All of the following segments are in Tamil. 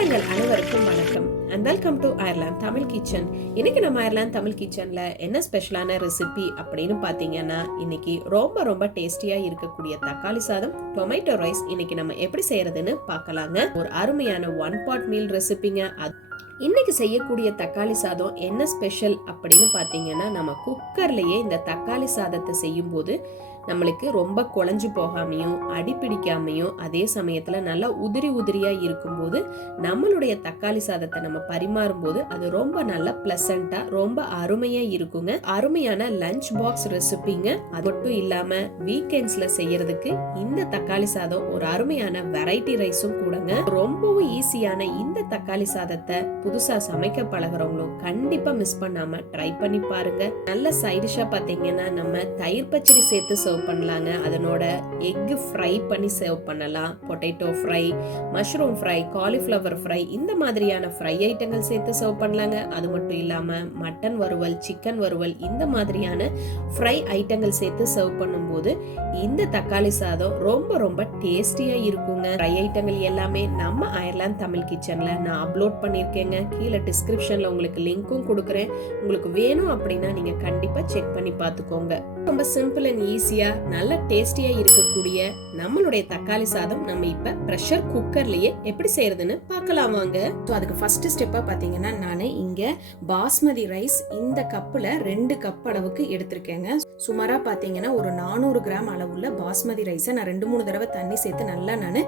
சொந்தங்கள் அனைவருக்கும் வணக்கம். And welcome to Ireland Tamil kitchen இன்னைக்கு நம்ம அயர்லாந்து தமிழ் கிச்சன்ல என்ன ஸ்பெஷலான ரெசிபி அப்படின்னு பார்த்தீங்கன்னா இன்னைக்கு ரொம்ப ரொம்ப டேஸ்டியாக இருக்கக்கூடிய தக்காளி சாதம் டொமேட்டோ ரைஸ் இன்னைக்கு நம்ம எப்படி செய்யறதுன்னு பார்க்கலாங்க. ஒரு அருமையான ஒன் பாட் மீல் ரெசிபிங்க இன்றைக்கி இன்னைக்கு செய்யக்கூடிய தக்காளி சாதம் என்ன ஸ்பெஷல் அப்படின்னு பார்த்தீங்கன்னா நம்ம குக்கர்லேயே இந்த தக்காளி சாதத்தை செய்யும்போது நம்மளுக்கு ரொம்ப குழஞ்சு போகாமையும் அடிப்பிடிக்காமையும் அதே சமயத்தில் நல்லா உதிரி உதிரியாக இருக்கும்போது நம்மளுடைய தக்காளி சாதத்தை நம்ம பரிமாறும்போது அது ரொம்ப நல்ல ப்ளசண்ட்டாக ரொம்ப அருமையாக இருக்குங்க. அருமையான லஞ்ச் பாக்ஸ் ரெசிபிங்க அது மட்டும் இல்லாமல் வீக்கெண்ட்ஸில் செய்யறதுக்கு இந்த தக்காளி சாதம் ஒரு அருமையான வெரைட்டி ரைஸும் கூடங்க. ரொம்பவும் ஈஸியான இந்த தக்காளி சாதத்தை புதுசாக சமைக்க பழகுறவங்களும் கண்டிப்பாக மிஸ் பண்ணாமல் ட்ரை பண்ணி பாருங்க. நல்ல சைடிஷாக பார்த்தீங்கன்னா நம்ம தயிர் பச்சடி சேர்த்து சர்வ் பண்ணலாங்க. அதனோட எக்கு ஃப்ரை பண்ணி சர்வ் பண்ணலாம். Potato fry mushroom fry cauliflower fry இந்த மாதிரியான ஃப்ரை ஐட்டங்கள் சேர்த்து சர்வ் பண்ணலாங்க. அது மட்டும் இல்லாமல் மட்டன் வறுவல் சிக்கன் வறுவல் இந்த மாதிரியான ஃப்ரை ஐட்டங்கள் சேர்த்து சர்வ் பண்ணும்போது இந்த தக்காளி சாதம் ரொம்ப ரொம்ப டேஸ்டியாக இருக்குங்க. ஃப்ரை ஐட்டங்கள் எல்லாமே நம்ம அயர்லாந்து தமிழ் கிச்சனில் நான் அப்லோட் பண்ணியிருக்கேங்க கீழே டிஸ்கிரிப்ஷனில் உங்களுக்கு லிங்க்கும் கொடுக்குறேன். உங்களுக்கு வேணும் அப்படின்னா நீங்கள் கண்டிப்பாக செக் பண்ணி பார்த்துக்கோங்க. ரொம்ப சிம்பிள் அண்ட் ஈஸியாக நல்ல டேஸ்டியாக இருக்கக்கூடிய நம்மளுடைய தக்காளி சாதம் நம்ம இப்போ ப்ரெஷர் குக்கர்லேயே எப்படி செய்கிறதுன்னு பார்க்கலாம் வாங்க. ஸோ அதுக்கு ஃபஸ்ட்டு ஸ்டெப்பாக பார்த்தீங்கன்னா நான் இங்கே பாஸ்மதி ரைஸ் இந்த கப்பில் ரெண்டு கப் அளவுக்கு எடுத்திருக்கேங்க. சுமாராக பார்த்தீங்கன்னா ஒரு நானூறு கிராம் அளவுள்ள பாஸ்மதி ரைஸை நான் ரெண்டு மூணு தடவை தண்ணி சேர்த்து நல்லா நான்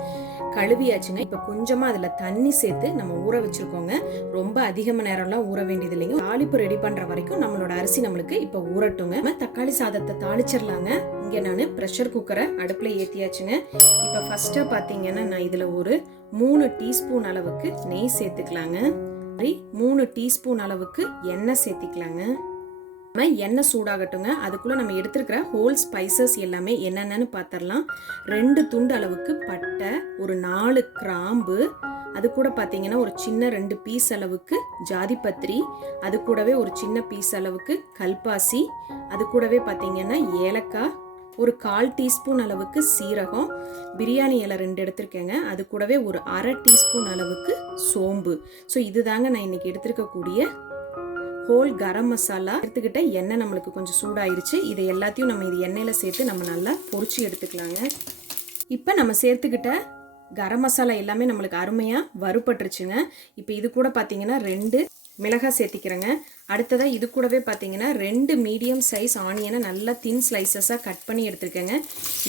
கழுவியாச்சுங்க. இப்போ கொஞ்சமாக அதில் தண்ணி சேர்த்து நம்ம ஊற வச்சுருக்கோங்க. ரொம்ப அதிகம நேரம்லாம் ஊற வேண்டியது இல்லைங்க தாளிப்பு ரெடி பண்ற வரைக்கும் நம்மளோட அரிசி நம்மளுக்கு இப்போ ஊறட்டுங்க. நம்ம தக்காளி சாதத்தை தாளிச்சிடலாங்க இங்க நான் ப்ரெஷர் குக்கரை அடுப்புல ஏத்தியாச்சுங்க. இப்போ ஃபர்ஸ்டா பாத்தீங்கன்னா நான் இதுல ஒரு மூணு டீஸ்பூன் அளவுக்கு நெய் சேர்த்துக்கலாங்க. மூணு டீஸ்பூன் அளவுக்கு எண்ணெய் சேர்த்திக்கலாங்க. நம்ம எண்ணெய் சூடாகட்டுங்க. அதுக்குள்ளே நம்ம எடுத்துருக்கிற ஹோல் ஸ்பைசஸ் எல்லாமே என்னென்னு பார்த்துடலாம் ரெண்டு துண்டு அளவுக்கு பட்டை ஒரு நாலு கிராம்பு அது கூட பார்த்தீங்கன்னா ஒரு சின்ன ரெண்டு பீஸ் அளவுக்கு ஜாதிபத்திரி அது கூடவே ஒரு சின்ன பீஸ் அளவுக்கு கல்பாசி அது கூடவே பார்த்தீங்கன்னா ஏலக்காய் ஒரு கால் டீஸ்பூன் அளவுக்கு சீரகம் பிரியாணி இலை ரெண்டு எடுத்திருக்கேங்க. அது கூடவே ஒரு அரை டீஸ்பூன் அளவுக்கு சோம்பு. ஸோ இதுதாங்க நான் இன்னைக்கு எடுத்திருக்கக்கூடிய ஹோல் கரம் மசாலா. எடுத்துக்கிட்ட எண்ணெய் நம்மளுக்கு கொஞ்சம் சூடாயிருச்சு. இதை எல்லாத்தையும் நம்ம இது எண்ணெயில் சேர்த்து நம்ம நல்லா பொறிச்சு எடுத்துக்கலாங்க. இப்போ நம்ம சேர்த்துக்கிட்ட கரம் மசாலா எல்லாமே நம்மளுக்கு அருமையாக வறுபட்டுருச்சுங்க. இப்போ இது கூட பார்த்தீங்கன்னா ரெண்டு மிளகாய் சேர்த்திக்கிறேங்க. அடுத்ததாக இது கூடவே பார்த்தீங்கன்னா ரெண்டு மீடியம் சைஸ் ஆனியனை நல்லா தின் ஸ்லைசஸாக கட் பண்ணி எடுத்துருக்கேங்க.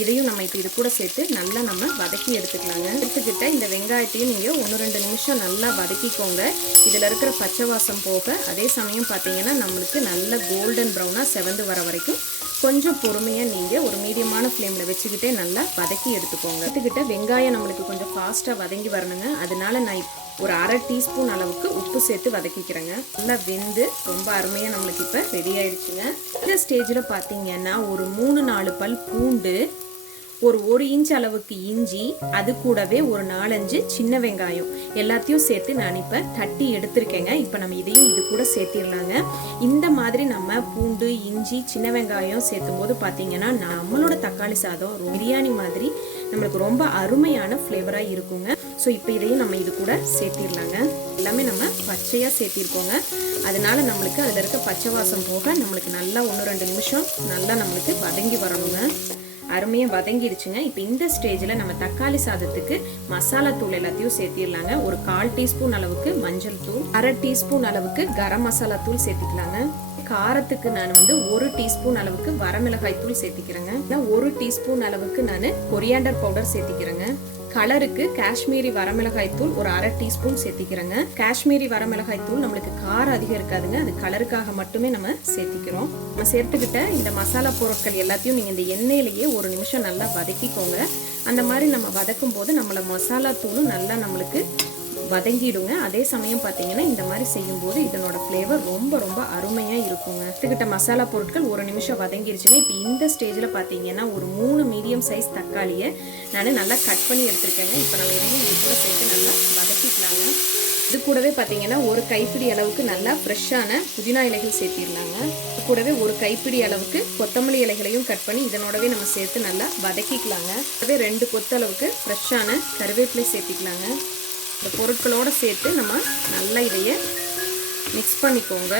இதையும் நம்ம இப்போ இது கூட சேர்த்து நல்லா நம்ம வதக்கி எடுத்துக்கலாங்க. எடுத்துக்கிட்ட இந்த வெங்காயத்தையும் நீங்கள் ஒன்று ரெண்டு நிமிஷம் நல்லா வதக்கிக்கோங்க. இதில் இருக்கிற பச்சை வாசம் போக அதே சமயம் பார்த்தீங்கன்னா நம்மளுக்கு நல்ல கோல்டன் ப்ரௌனாக செவந்து வர வரைக்கும் கொஞ்சம் பொறுமையாக நீங்கள் ஒரு மீடியமான ஃப்ளேமில் வச்சுக்கிட்டே நல்லா வதக்கி எடுத்துக்கோங்க. எடுத்துக்கிட்ட வெங்காயம் நம்மளுக்கு கொஞ்சம் ஃபாஸ்ட்டாக வதங்கி வரணுங்க. அதனால நான் ஒரு அரை டீஸ்பூன் அளவுக்கு உப்பு சேர்த்து வதக்கிக்கிறேங்க. நல்லா வெந்து ரொம்ப அருமையாக நம்மளுக்கு இப்போ ரெடி ஆயிடுச்சுங்க. இந்த ஸ்டேஜில் பார்த்தீங்கன்னா ஒரு மூணு நாலு பல் பூண்டு ஒரு ஒரு இன்ச் அளவுக்கு இஞ்சி அது கூடவே ஒரு நாலஞ்சு சின்ன வெங்காயம். எல்லாத்தையும் சேர்த்து நான் இப்போ தட்டி எடுத்திருக்கேங்க. இப்போ நம்ம இதையும் இது கூட சேர்த்திடலாங்க. இந்த மாதிரி நம்ம பூண்டு இஞ்சி சின்ன வெங்காயம் சேர்த்தும் போது பார்த்தீங்கன்னா நம்மளோட தக்காளி சாதம் பிரியாணி மாதிரி நம்மளுக்கு ரொம்ப அருமையான ஃப்ளேவராக இருக்குங்க. ஸோ இப்போ இதையும் நம்ம இது கூட சேர்த்திடலாங்க. எல்லாமே நம்ம பச்சையாக சேர்த்திருக்கோங்க. அதனால நம்மளுக்கு அதில் இருக்க பச்சை வாசம் போக நம்மளுக்கு நல்லா ஒன்று ரெண்டு நிமிஷம் நல்லா நம்மளுக்கு வதங்கி வரணுங்க. அருமையாக வதங்கிடுச்சுங்க. இப்போ இந்த ஸ்டேஜில் நம்ம தக்காளி சாதத்துக்கு மசாலா தூள் எல்லாத்தையும் சேர்த்திடலாங்க. ஒரு கால் டீஸ்பூன் அளவுக்கு மஞ்சள் தூள் அரை டீஸ்பூன் அளவுக்கு கரம் மசாலா தூள் சேர்த்திக்கலாங்க. காரத்துக்கு நான் வந்து ஒரு டீஸ்பூன் அளவுக்கு வரமிளகாய் தூள் சேர்த்திக்கிறேங்க. ஒரு டீஸ்பூன் அளவுக்கு நான் கொரியாண்டர் பவுடர் சேர்த்திக்கிறேங்க. கலருக்கு காஷ்மீரி வரமிளகாய் தூள் ஒரு அரை டீஸ்பூன் சேர்த்திக்கிறேங்க. காஷ்மீரி வரமிளகாய் தூள் நம்மளுக்கு காரம் அதிகம் இருக்காதுங்க. அது கலருக்காக மட்டுமே நம்ம சேர்த்திக்கிறோம். நம்ம சேர்த்துக்கிட்ட இந்த மசாலா பொருட்கள் எல்லாத்தையும் நீங்கள் இந்த எண்ணெயிலேயே ஒரு நிமிஷம் நல்லா வதக்கிக்கோங்க. அந்த மாதிரி நம்ம வதக்கும் போது நம்மள மசாலா தூளும் நல்லா நம்மளுக்கு வதங்கிடுங்க. அதே சமயம் பார்த்தீங்கன்னா இந்த மாதிரி செய்யும்போது இதனோட ஃப்ளேவர் ரொம்ப ரொம்ப அருமையாக இருக்குங்க. எடுத்துக்கிட்ட மசாலா பொருட்கள் ஒரு நிமிஷம் வதங்கிருச்சுங்க. இப்போ இந்த ஸ்டேஜில் பார்த்தீங்கன்னா ஒரு மூணு மீடியம் சைஸ் தக்காளியை நான் நல்லா கட் பண்ணி எடுத்துருக்கேங்க. இப்போ நம்ம இதையும் இது கூட சேர்த்து நல்லா வதக்கிக்கலாங்க. இது கூடவே பார்த்தீங்கன்னா ஒரு கைப்பிடி அளவுக்கு நல்லா ஃப்ரெஷ்ஷான புதினா இலைகள் சேர்த்திடலாங்க. இது கூடவே ஒரு கைப்பிடி அளவுக்கு கொத்தமல்லி இலைகளையும் கட் பண்ணி இதனோடவே நம்ம சேர்த்து நல்லா வதக்கிக்கலாங்க. அதே ரெண்டு கொத்த அளவுக்கு ஃப்ரெஷ்ஷான கருவேப்பிலை சேர்த்திக்கலாங்க. இந்த பொருட்களோடு சேர்த்து நம்ம நல்லா இதையே மிக்ஸ் பண்ணிக்கோங்க.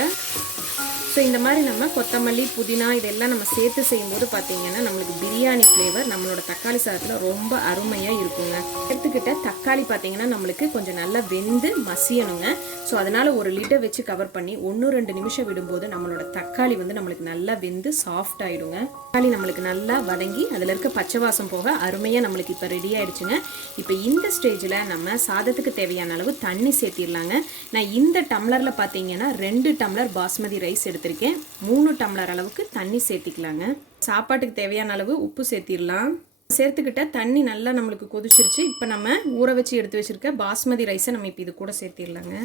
ஸோ இந்த மாதிரி நம்ம கொத்தமல்லி புதினா இதெல்லாம் நம்ம சேர்த்து செய்யும்போது பார்த்தீங்கன்னா நம்மளுக்கு பிரியாணி ஃப்ளேவர் நம்மளோட தக்காளி சாதத்தில் ரொம்ப அருமையாக இருக்குங்க. எடுத்துக்கிட்ட தக்காளி பார்த்தீங்கன்னா நம்மளுக்கு கொஞ்சம் நல்லா வெந்து மசியணுங்க. ஸோ அதனால் ஒரு லிட்டர் வச்சு கவர் பண்ணி ஒன்று ரெண்டு நிமிஷம் விடும்போது நம்மளோட தக்காளி வந்து நம்மளுக்கு நல்லா வெந்து சாஃப்ட் ஆகிடுங்க தக்காளி நம்மளுக்கு நல்லா வதங்கி அதில் இருக்க பச்சை வாசம் போக அருமையாக நம்மளுக்கு இப்போ ரெடி ஆகிடுச்சுங்க இப்போ இந்த ஸ்டேஜில் நம்ம சாதத்துக்கு தேவையான அளவு தண்ணி சேர்த்திடலாங்க. நான் இந்த டம்ளரில் பார்த்தீங்கன்னா ரெண்டு டம்ளர் பாஸ்மதி ரைஸ் சேர்த்துருக்கேன் மூணு டம்ளர் அளவுக்கு தண்ணி சேர்த்திக்கலாங்க. சாப்பாட்டுக்கு தேவையான அளவு உப்பு சேர்த்திடலாம். சேர்த்துக்கிட்ட தண்ணி நல்லா நம்மளுக்கு கொதிச்சிருச்சு. இப்போ நம்ம ஊற வச்சு எடுத்து வச்சுருக்க பாஸ்மதி ரைஸை நம்ம இப்போ இது கூட சேர்த்திடலாங்க.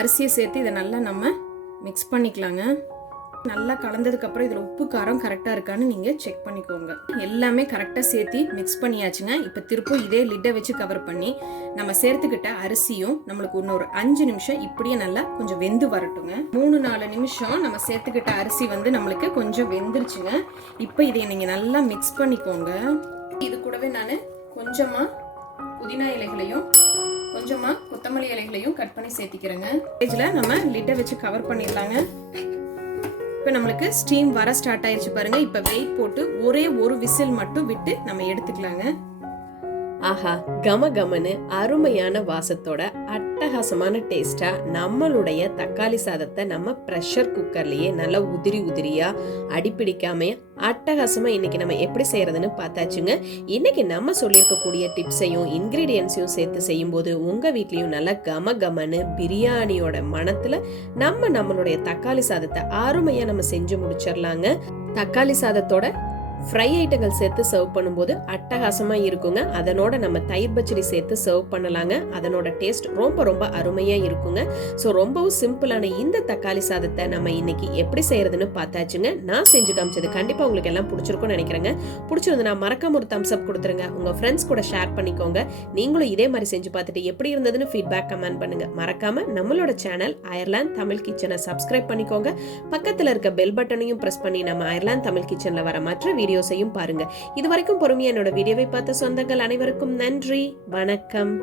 அரிசியை சேர்த்து இதை நல்லா நம்ம மிக்ஸ் பண்ணிக்கலாங்க. நல்லா கலந்ததுக்கப்புறம் இதில் உப்பு காரம் கரெக்டாக இருக்கான்னு நீங்கள் செக் பண்ணிக்கோங்க. எல்லாமே கரெக்டாக சேர்த்து மிக்ஸ் பண்ணியாச்சுங்க. இப்போ திருப்பும் இதே லிட்டை வச்சு கவர் பண்ணி நம்ம சேர்த்துக்கிட்ட அரிசியும் நம்மளுக்கு இன்னொரு அஞ்சு நிமிஷம் இப்படியே நல்லா கொஞ்சம் வெந்து வரட்டுங்க. மூணு நாலு நிமிஷம் நம்ம சேர்த்துக்கிட்ட அரிசி வந்து நம்மளுக்கு கொஞ்சம் வெந்துருச்சுங்க. இப்போ இதை நீங்கள் நல்லா மிக்ஸ் பண்ணிக்கோங்க. இது கூடவே நான் கொஞ்சமாக புதினா இலைகளையும் கொஞ்சமாக கொத்தமல்லி இலைகளையும் கட் பண்ணி சேர்த்திக்கிறேங்க. இதில் நம்ம லிட்டை வச்சு கவர் பண்ணிடலாங்க. இப்போ நம்மளுக்கு ஸ்டீம் வர ஸ்டார்ட் ஆயிடுச்சு பாருங்க. இப்போ வெயிட் போட்டு ஒரே ஒரு விசில் மட்டும் விட்டு நம்ம எடுத்துக்கலாங்க. ஆஹா கம கமனு அருமையான வாசத்தோட அட்டகாசமான டேஸ்டா நம்மளுடைய தக்காளி சாதத்தை நம்ம ப்ரெஷர் குக்கர்லயே நல்லா உதிரி உதிரியா அடிப்பிடிக்காம அட்டகாசமா இன்னைக்கு நம்ம எப்படி செய்யறதுன்னு பார்த்தாச்சுங்க. இன்னைக்கு நம்ம சொல்லியிருக்கக்கூடிய டிப்ஸையும் இன்கிரீடியன்ஸையும் சேர்த்து செய்யும்போது உங்க வீட்லயும் நல்லா கம கமனு பிரியாணியோட மனத்துல நம்ம நம்மளுடைய தக்காளி சாதத்தை அருமையா நம்ம செஞ்சு முடிச்சிடலாங்க. தக்காளி சாதத்தோட ஃப்ரை ஐட்டங்கள் சேர்த்து சர்வ் பண்ணும்போது அட்டகாசமாக இருக்குங்க. அதனோட நம்ம தயிர் பச்சடி சேர்த்து சர்வ் பண்ணலாங்க. அதனோட டேஸ்ட் ரொம்ப ரொம்ப அருமையாக இருக்குங்க. ஸோ ரொம்பவும் சிம்பிளான இந்த தக்காளி சாதத்தை நம்ம இன்னைக்கு எப்படி செய்யறதுன்னு பார்த்தாச்சுங்க. நான் செஞ்சு காமிச்சது கண்டிப்பாக உங்களுக்கு எல்லாம் பிடிச்சிருக்கும்னு நினைக்கிறேங்க. பிடிச்சிருந்தா மறக்காம ஒரு தம்ஸ் அப் கொடுத்துருங்க. உங்கள் ஃப்ரெண்ட்ஸ் கூட ஷேர் பண்ணிக்கோங்க. நீங்களும் இதே மாதிரி செஞ்சு பார்த்துட்டு எப்படி இருந்ததுன்னு ஃபீட்பேக் கமெண்ட் பண்ணுங்க. மறக்காம நம்மளோட சேனல் அயர்லாந்து தமிழ் கிச்சனை சப்ஸ்கிரைப் பண்ணிக்கோங்க. பக்கத்தில் இருக்க பெல் பட்டனையும் ப்ரெஸ் பண்ணி நம்ம அயர்லாந்து தமிழ் கிச்சனில் வர மற்ற வீடியோஸையும் பாருங்க. இது வரைக்கும் பொறுமையா என்னோட வீடியோவை பார்த்த சொந்தங்கள் அனைவருக்கும் நன்றி. வணக்கம்.